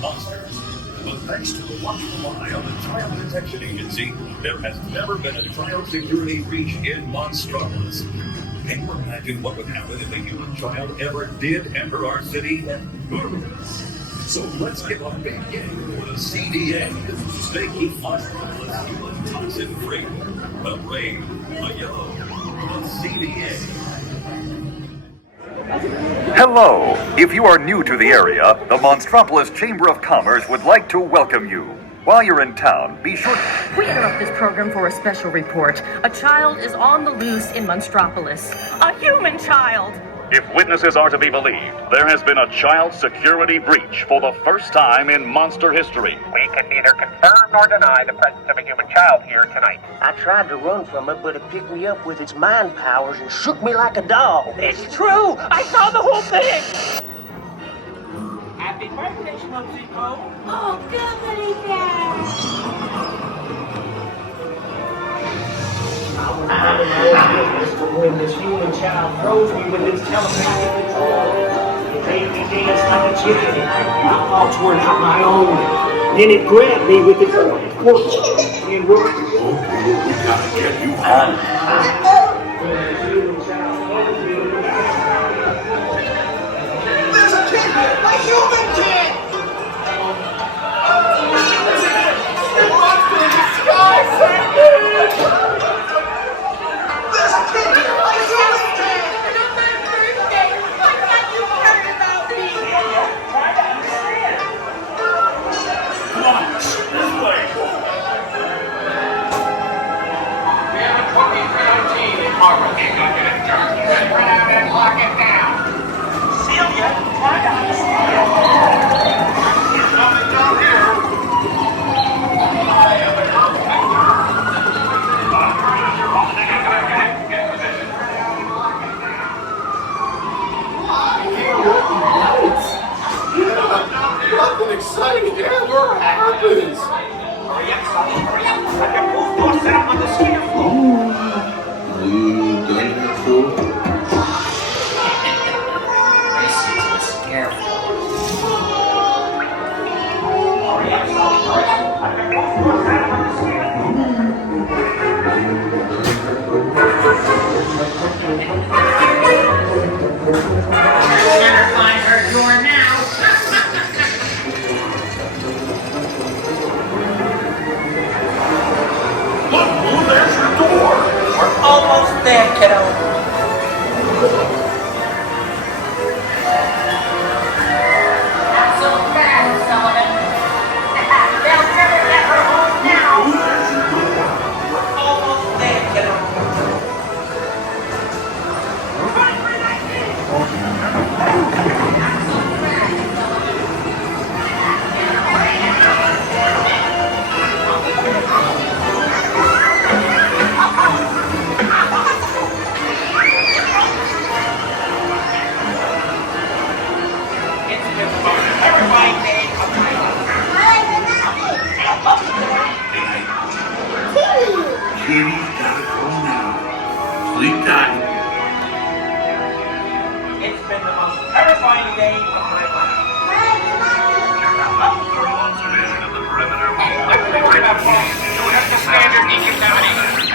monsters. But thanks to the watchful eye of the Child Detection Agency, there has never been a child security breach in Monstropolis. Can you imagine what would happen if a human child ever did enter our city? So let's give a big game for the CDA. They keep Monstropolis human toxin free. A brave, a yellow, the CDA. Hello! If you are new to the area, the Monstropolis Chamber of Commerce would like to welcome you. While you're in town, be sure to... We interrupt this program for a special report. A child is on the loose in Monstropolis. A human child! If witnesses are to be believed, there has been a child security breach for the first time in monster history. We can neither confirm nor deny the presence of a human child here tonight. I tried to run from it, but it picked me up with its mind powers and shook me like a dog. It's true! I saw the whole thing! Happy birthday, Schmopsy Poe! Oh, goodly bear! When this human child froze me with its telepathic control, it made me dance like a chicken. My thoughts were not my own. Then it grabbed me with its quirks and worked. Oh, we gotta get you home. There's a kid! A human kid! The monster in the sky sent me! There's a kid! A human kid! On my birthday! I thought you heard about me! Try to understand. Come on, this way. We have a 2319 in Margaret. You're going to turn this around and lock it down. Celia, try to understand. There's nothing down here. I am a Nothing exciting ever happens. Hurry up, Sulley, hurry up. I've got both doors set up on the second floor. Are you done here, fool? This isn't scary. Hurry up, Sulley, hurry up. I've got both doors set up on the second floor. Better find her door now. Look, fool, there's your door. We're almost there, kiddo. Not so fast, Sullivan. They'll never get her home now. We're almost there, kiddo. It's been the most terrifying day of my life. Kitty's gotta go now. Sleep tight. It's been the most terrifying day of my life. For observation of the perimeter. Everything I'm applying to do it at the standard decontamination.